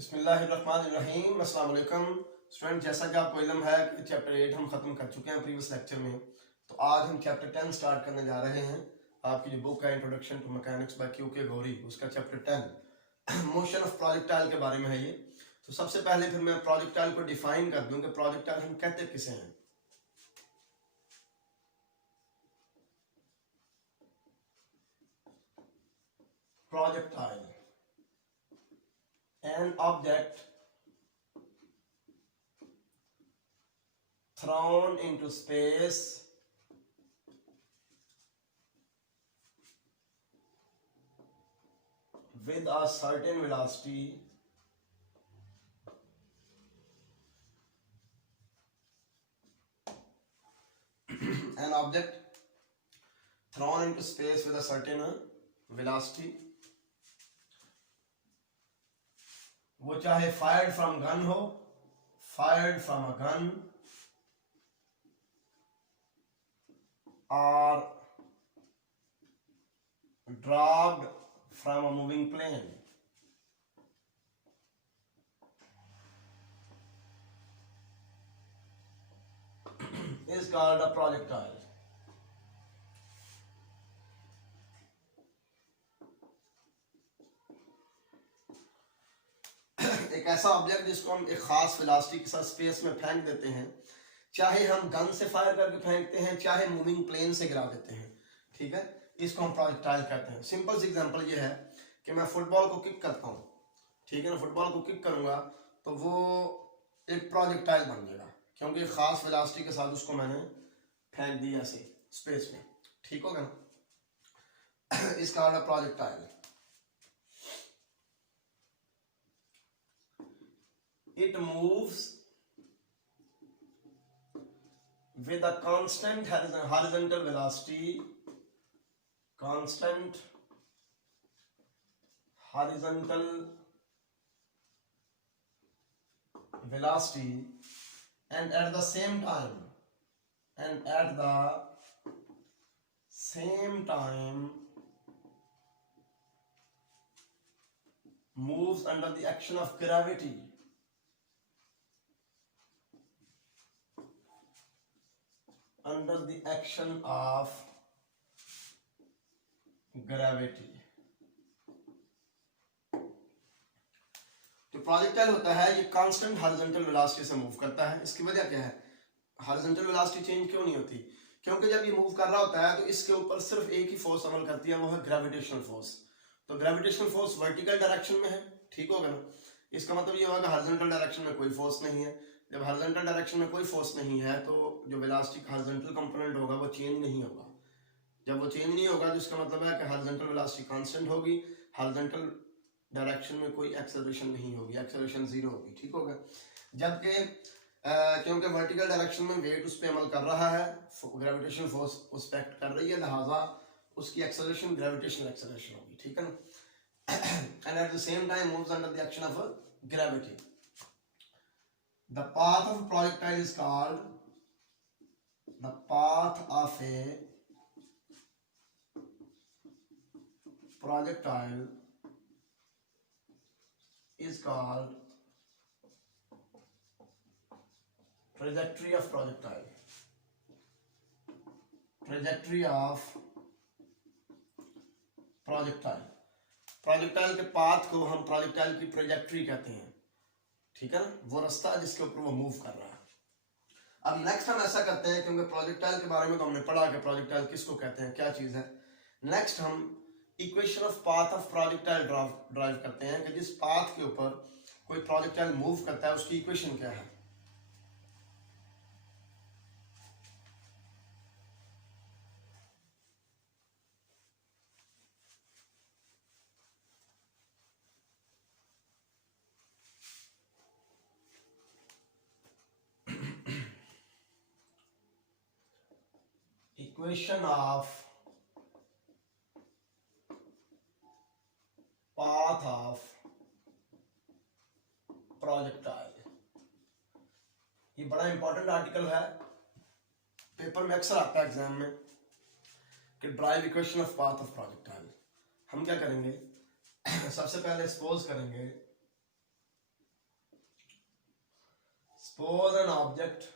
बिस्मिल्लाहिर्रहमानिर्रहीम। अस्सलाम वालेकुम स्टूडेंट, जैसा कि आपको इल्म है कि चैप्टर 8 हम ख़त्म कर चुके हैं प्रीवियस लेक्चर में। तो आज हम चैप्टर 10 स्टार्ट करने जा रहे हैं। आपकी जो बुक है introduction to mechanics by Q K Gauri, उसका चैप्टर 10 मोशन ऑफ प्रोजेक्टाइल के बारे में है ये। तो सबसे पहले फिर मैं प्रोजेक्टाइल को डिफाइन कर दूं कि प्रोजेक्टाइल हम कहते किसे हैं। Projectile an object thrown into space with a certain velocity an object thrown into space with a certain velocity, वो चाहे फायर्ड फ्रॉम गन हो, फायर्ड फ्रॉम अ गन और dropped from a moving plane, is called a projectile. एक ऐसा object जिसको हम एक खास वेलोसिटी के साथ स्पेस में फेंक देते हैं, चाहे हम गन से फायर करके फेंकते हैं, चाहे मूविंग प्लेन से गिरा देते हैं, ठीक है, इसको हम प्रोजेक्टाइल कहते हैं। सिंपल सी एग्जांपल ये है कि मैं फुटबॉल को किक करता हूँ, ठीक है ना, फुटबॉल को किक करूंगा तो वो एक प्रोजेक्टाइल बन जाएगा, क्योंकि एक खास वेलोसिटी के साथ उसको मैंने फेंक दिया ऐसे स्पेस में, ठीक होगा ना। इसका projectile it moves with a constant horizontal velocity, constant horizontal velocity, and at the same time moves under the action of gravity. Under the action of gravity. जो प्रोजेक्टाइल होता है ये कांस्टेंट हॉरिजॉन्टल वेलोसिटी से move करता है। इसकी वजह क्या है? हॉरिजॉन्टल वेलोसिटी चेंज क्यों नहीं होती? क्योंकि जब ये मूव कर रहा होता है तो इसके ऊपर सिर्फ एक ही फोर्स अमल करती है, वो है ग्रेविटेशनल फोर्स। तो ग्रेविटेशनल फोर्स वर्टिकल डायरेक्शन में है, ठीक होगा ना। इसका मतलब ये होगा हॉरिजॉन्टल डायरेक्शन में कोई फोर्स नहीं है। जब हॉरिजॉन्टल डायरेक्शन में कोई फोर्स नहीं है तो जो वेलोसिटी का हॉरिजॉन्टल कंपोनेंट होगा वो चेंज नहीं होगा। जब वो चेंज नहीं होगा तो इसका मतलब है कि हॉरिजॉन्टल वेलोसिटी कांस्टेंट होगी, हॉरिजॉन्टल डायरेक्शन में कोई एक्सेलरेशन नहीं होगी, एक्सेलरेशन जीरो होगी, ठीक होगा। जबकि क्योंकि वर्टिकल डायरेक्शन में वेट उस पर अमल कर रहा है, ग्रेविटेशनल फोर्स उस पर एक्ट कर रही है, लिहाजा उसकी एक्सेलरेशन ग्रेविटेशनल एक्सेलरेशन होगी, ठीक है ना। And at the same time moves under the action of gravity. The path of a projectile is called the path of a projectile is called trajectory of projectile. Trajectory of projectile. Projectile के path को हम projectile की trajectory कहते हैं, ठीक है ना, वो रास्ता जिसके ऊपर वो मूव कर रहा है। अब नेक्स्ट हम ऐसा करते हैं, क्योंकि प्रोजेक्टाइल के बारे में तो हमने पढ़ा कि प्रोजेक्टाइल किसको कहते हैं, क्या चीज है। नेक्स्ट हम equation of path of projectile drive करते हैं कि जिस पाथ के ऊपर कोई प्रोजेक्टाइल मूव करता है उसकी इक्वेशन क्या है। Equation of path of projectile, ये बड़ा इंपॉर्टेंट आर्टिकल है, पेपर में अक्सर आता है एग्जाम में कि drive equation of path of projectile. हम क्या करेंगे, सबसे पहले सपोज करेंगे suppose an object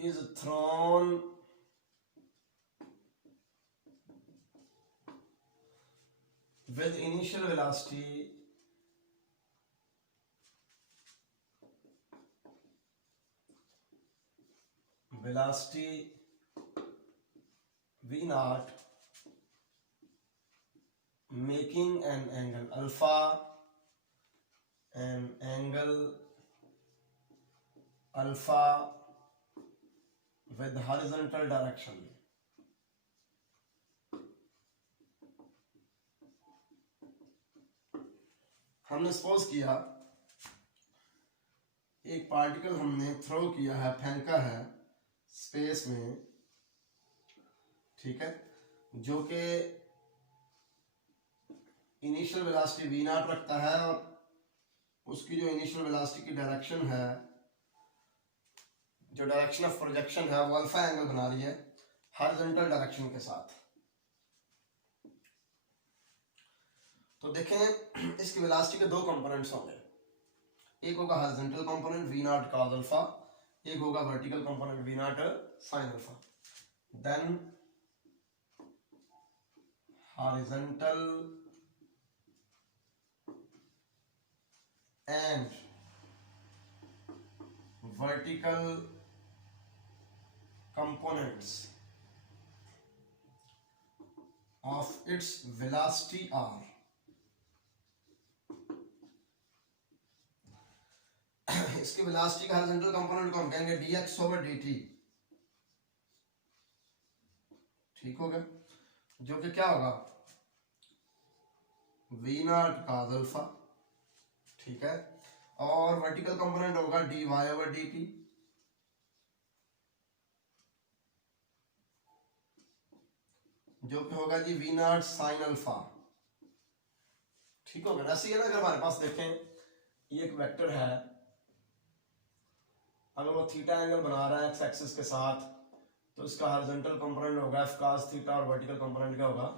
is thrown with initial velocity v naught, making an angle alpha, with horizontal direction. हमने सपोज किया एक पार्टिकल हमने थ्रो किया है, फेंका है स्पेस में, ठीक है, जो कि इनिशियल वेलोसिटी v नॉट रखता है और उसकी जो इनिशियल वेलोसिटी की डायरेक्शन है, जो डायरेक्शन ऑफ प्रोजेक्शन है, वो अल्फा एंगल बना रही है हॉरिजॉन्टल डायरेक्शन के साथ। तो देखें इसकी वेलोसिटी के दो कंपोनेंट्स होंगे, एक होगा horizontal component v not cos alpha, एक होगा vertical component v naught sin alpha. Then horizontal and vertical components of its velocity are इसके वेलोसिटी का हॉरिजॉन्टल कंपोनेंट को हम कहेंगे dx ओवर dt, ठीक हो गया, जो कि क्या होगा v नॉट cos अल्फा, ठीक है, और वर्टिकल कंपोनेंट होगा dy ओवर dt, जो कि होगा जी v नॉट sin अल्फा, ठीक होगा। ऐसे ही है ना, अगर हमारे पास देखें ये एक वेक्टर है, अगर वो थीटा एंगल बना रहा है एक्स एक्सिस के साथ, तो इसका हॉरिजॉन्टल कंपोनेंट होगा f cos थीटा और वर्टिकल कंपोनेंट क्या होगा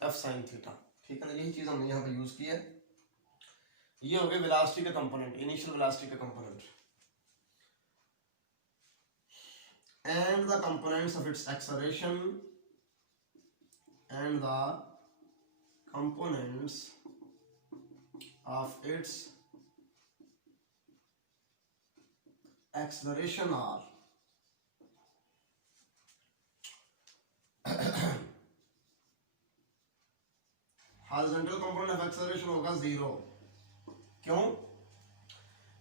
f sin थीटा, ठीक है ना। यही चीज हमने यहाँ पे यूज की है। ये हो गए वेलोसिटी के कंपोनेंट, इनिशियल वेलोसिटी के component, and the components of its acceleration and the components of its acceleration are horizontal component of acceleration होगा 0। क्यों?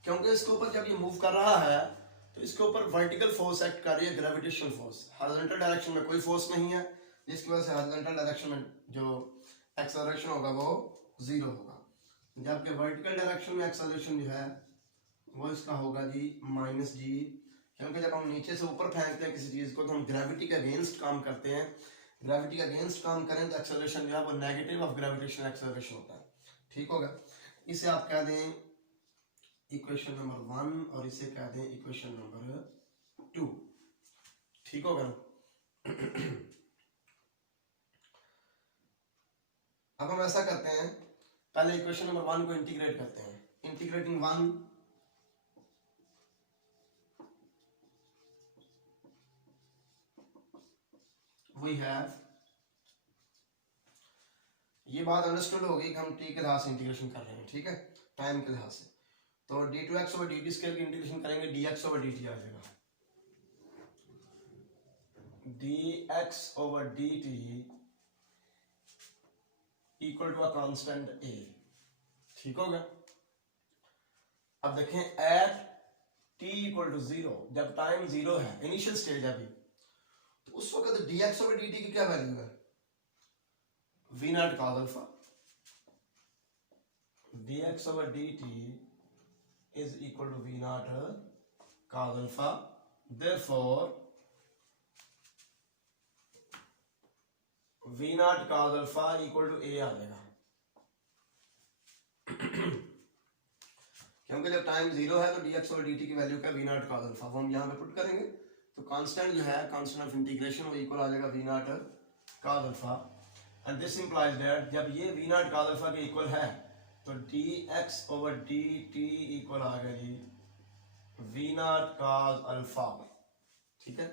क्योंकि इसके ऊपर जब ये मूव कर रहा है तो इसके ऊपर वर्टिकल फोर्स एक्ट कर रही है, ग्रेविटेशनल फोर्स। हॉरिजॉन्टल डायरेक्शन में कोई फोर्स नहीं है, जिसकी वजह से हॉरिजॉन्टल डायरेक्शन में जो एक्सेलरेशन होगा वो 0 होगा, जबकि वर्टिकल डायरेक्शन में एक्सेलरेशन जो है वो इसका होगा जी -g, क्योंकि जब हम नीचे से ऊपर फेंकते हैं किसी चीज को तो हम ग्रेविटी के अगेंस्ट काम करते हैं। ग्रेविटी के अगेंस्ट काम करें तो एक्सेलरेशन जो है वो नेगेटिव ऑफ ग्रेविटेशनल एक्सेलरेशन होता है, ठीक होगा। इसे आप कह दें इक्वेशन नंबर 1 और इसे कह दें इक्वेशन नंबर 2, ठीक होगा। अब हम ऐसा करते हैं, पहले इक्वेशन नंबर 1 को इंटीग्रेट करते हैं। इंटीग्रेटिंग 1 वी हैव, ये बात अंडरस्टूड होगी कि हम टी के लिहाज से इंटीग्रेशन कर रहे हैं, ठीक है, टाइम के लिहाज से। तो d2x ओवर dt स्क्वायर की इंटीग्रेशन करेंगे, dx ओवर dt आ जाएगा, dx over dt equal to a constant a, ठीक होगा। अब देखें एट t इक्वल टू 0, जब टाइम 0 है, इनिशियल स्टेज है अभी, तो उस वक्त dx ओवर dt की क्या वैल्यू है, v not cos alpha, dx over dt is equal to v not cos alpha, therefore v not cos alpha equal to a आ जाएगा, क्योंकि जब टाइम 0 है तो dx और dt की वैल्यू क्या, v नॉट cos अल्फा, वो हम यहाँ पे पुट करेंगे तो कांस्टेंट जो है, कांस्टेंट ऑफ इंटीग्रेशन, वो इक्वल आ जाएगा v not cos alpha. And this implies that जब ये v नॉट cos अल्फा के इक्वल है तो d x over d t equal आ गया जी वी नॉट कॉस अल्फा, ठीक है।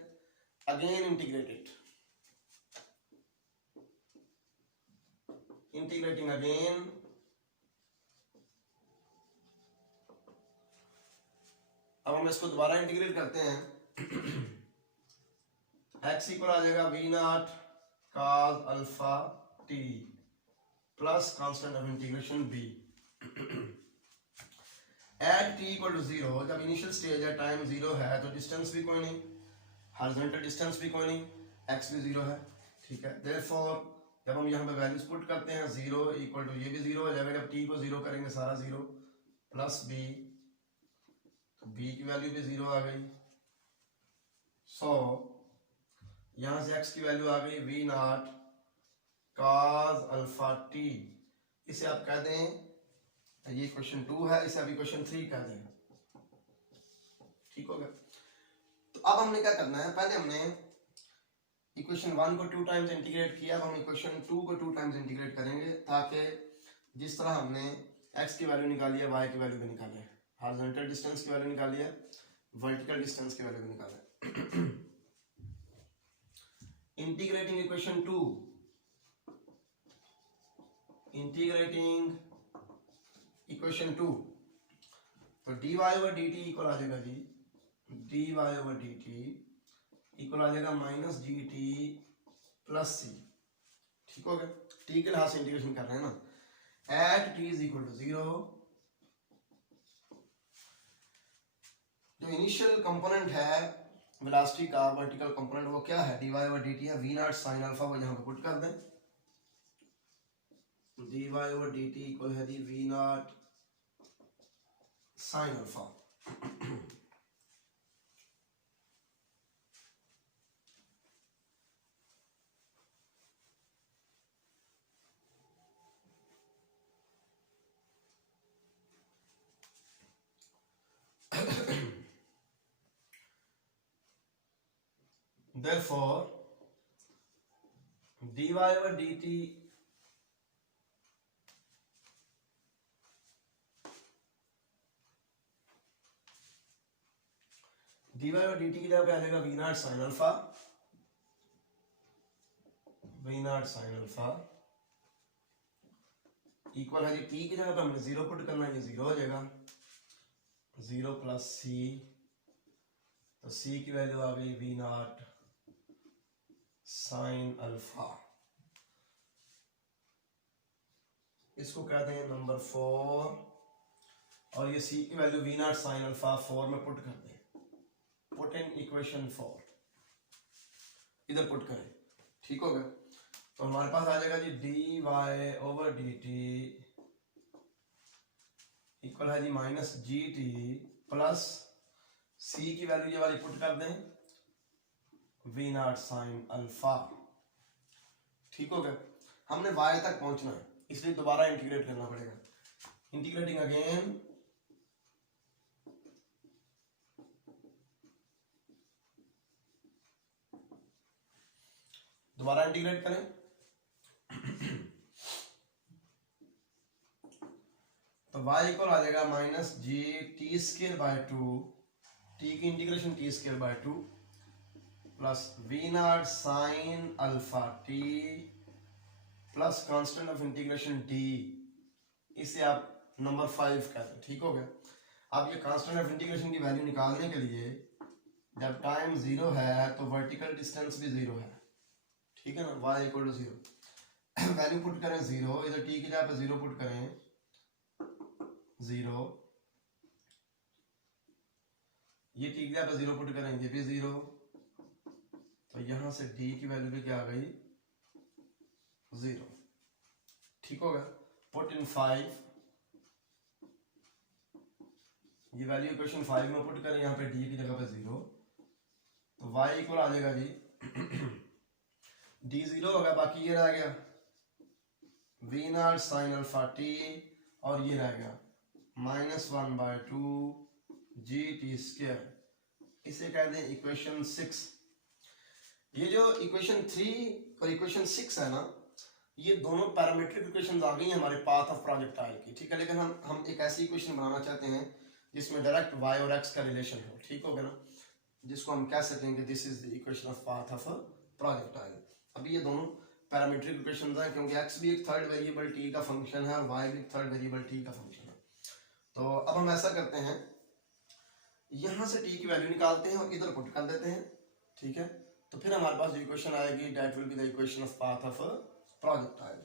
अगेन इंटीग्रेटिंग अगेन, अब हम इसको दोबारा इंटीग्रेट करते हैं। x इक्वल आ जाएगा v not cos alpha t plus constant of integration b at t equal to 0। जब इनिशियल स्टेज है, टाइम 0 है, तो डिस्टेंस भी कोई नहीं, हॉरिजॉन्टल डिस्टेंस भी कोई नहीं, x भी 0 है, ठीक है। देयरफॉर जब हम यहाँ पे वैल्यूज पुट करते हैं 0 इक्वल टू, ये भी 0 हो जाएगा, जब t को 0 करेंगे सारा 0 प्लस b, तो b की वैल्यू भी 0 आ गई। सो यहां से x की वैल्यू आ गई v not cos alpha t. इसे आप कह दें, ये क्वेश्चन 2 है, इसे अभी क्वेश्चन 3 कह दें, ठीक हो गया। तो अब हमने क्या करना है, पहले हमने इक्वेशन 1 को 2 टाइम्स इंटीग्रेट किया, अब हम इक्वेशन 2 को 2 टाइम्स इंटीग्रेट करेंगे, ताकि जिस तरह हमने x की वैल्यू निकाली है y की वैल्यू भी निकाले, हॉरिजॉन्टल डिस्टेंस की वैल्यू निकाली है, वर्टिकल डिस्टेंस की वैल्यू भी निकाले। इंटीग्रेटिंग इक्वेशन 2, इंटीग्रेटिंग इक्वेशन 2, तो dy ओवर dt इक्वल आ जाएगा जी dy ओवर dt इक्वल आ जाएगा माइनस जी टी प्लस सी, ठीक हो गया। टी के लिहाज से इंटीग्रेशन कर रहे हैं ना। At t is equal to 0, जो इनिशियल कंपोनेंट है वेलोसिटी का, वर्टिकल कंपोनेंट, वो क्या है, dy ओवर dt है, v नॉट साइन अल्फा, वो यहां पे पुट कर दें। dy ओवर dt इक्वल है जी v naught sine alpha. Therefore, dy over dt dy over dt की जगह पे आ जाएगा v naught sine alpha, v naught sine alpha equal है जी t की जगह पे हमने 0 पुट करना है, ये 0 हो जाएगा, 0 प्लस c, तो c की वैल्यू आ गई v नॉट साइन अल्फा। इसको कहते हैं नंबर 4, और ये c की value v naught sine alpha 4 में पुट कर दें, पुट इन इक्वेशन 4, इधर पुट करें, ठीक हो गया। तो हमारे पास आ जाएगा जी dy ओवर dt इक्वल है g minus g t plus c की वैल्यू ये वाली पुट कर दें, v नॉट साइन अल्फा, ठीक हो गया। हमने y तक पहुंचना है, इसलिए दोबारा इंटीग्रेट करना पड़ेगा। इंटीग्रेटिंग अगेन, दोबारा इंटीग्रेट करें, तो y इक्वल आ जाएगा minus g t square by 2, t की integration t square by 2 plus v naught sine alpha t plus constant of integration d, इसे आप नंबर 5 कहते हैं, ठीक हो गया। अब ये कांस्टेंट ऑफ इंटीग्रेशन की वैल्यू निकालने के लिए जब टाइम 0 है तो वर्टिकल डिस्टेंस भी 0 है, ठीक है ना, y equal to 0, value put करें 0, इधर t की जगह पे 0 पुट करें 0, ये t की जगह पे 0 पुट करें, ये भी 0, तो यहां से d की वैल्यू भी क्या आ गई 0, ठीक हो गया। पुट इन 5, ये वैल्यू इक्वेशन 5 में पुट करें, यहाँ पे d की जगह पे 0, तो y इक्वल आ जाएगा जी d 0 होगा, बाकी ये रह गया v naught sine alpha t, और ये रह गया -1/2 जी टी स्क्वायर, इसे कह दें इक्वेशन 6। ये जो इक्वेशन 3 और इक्वेशन 6 है ना, ये दोनों पैरामीट्रिक इक्वेशंस आ गई हैं हमारे पाथ ऑफ प्रोजेक्टाइल की, ठीक है। लेकिन हम एक ऐसी इक्वेशन बनाना चाहते हैं जिसमें डायरेक्ट y और x का रिलेशन हो, ठीक होगा ना, जिसको हम कह सकेंगे this is the equation of path of projectile. अभी ये दोनों पैरामीट्रिक इक्वेशंस हैं क्योंकि x भी एक थर्ड वेरिएबल t का फंक्शन है और y भी एक थर्ड वेरिएबल t का फंक्शन है। तो अब हम ऐसा करते हैं, यहाँ से t की वैल्यू निकालते हैं और इधर पुट कर देते हैं, ठीक है। तो फिर हमारे पास जो इक्वेशन आएगी that will be the equation of path of projectile.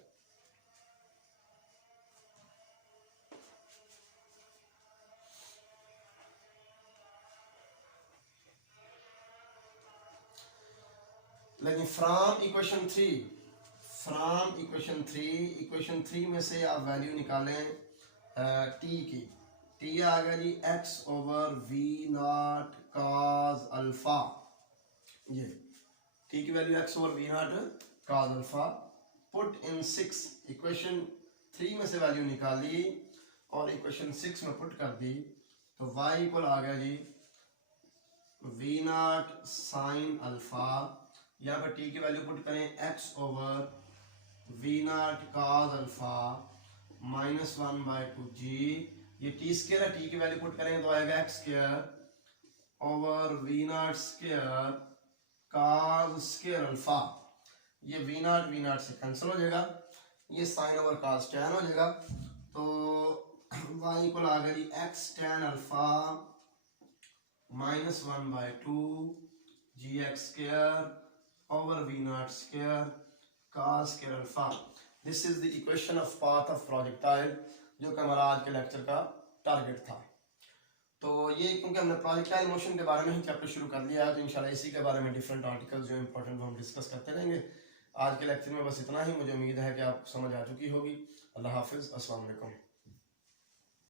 लेकिन फ्रॉम इक्वेशन थ्री में से आप वैल्यू निकालें टी की। टी आ गया जी x over v naught cos alpha, ये टी की value x over v naught cos alpha, put in 6, equation 3 में से वैल्यू निकाली और इक्वेशन 6 में पुट कर दी, तो y इक्वल आ गया जी वी नॉट साइन अल्फा, यहाँ पर t की वैल्यू पुट करें x over v naught cos alpha minus 1/2g, ये t स्क्वायर है, t की वैल्यू पुट करेंगे तो आएगा x square over v naught square cos square alpha, ये वी नॉट से कैंसिल हो जाएगा, ये साइन ओवर cos tan हो जाएगा, तो y इक्वल आ गया जी x tan alpha minus 1/2 gx square over v naught square cos square alpha. This is the equation of path of projectile जो कि हमारा आज के लेक्चर का टारगेट था। तो ये क्योंकि हमने प्रोजेक्टाइल मोशन के बारे में ही चैप्टर शुरू कर लिया है तो इंशाल्लाह इसी के बारे में डिफरेंट आर्टिकल्स जो इंपॉर्टेंट हम डिस्कस करते रहेंगे। आज के लेक्चर में बस इतना ही, मुझे उम्मीद है कि आपको समझ आ चुकी होगी। अल्लाह हाफिज़, अस्सलाम वालेकुम।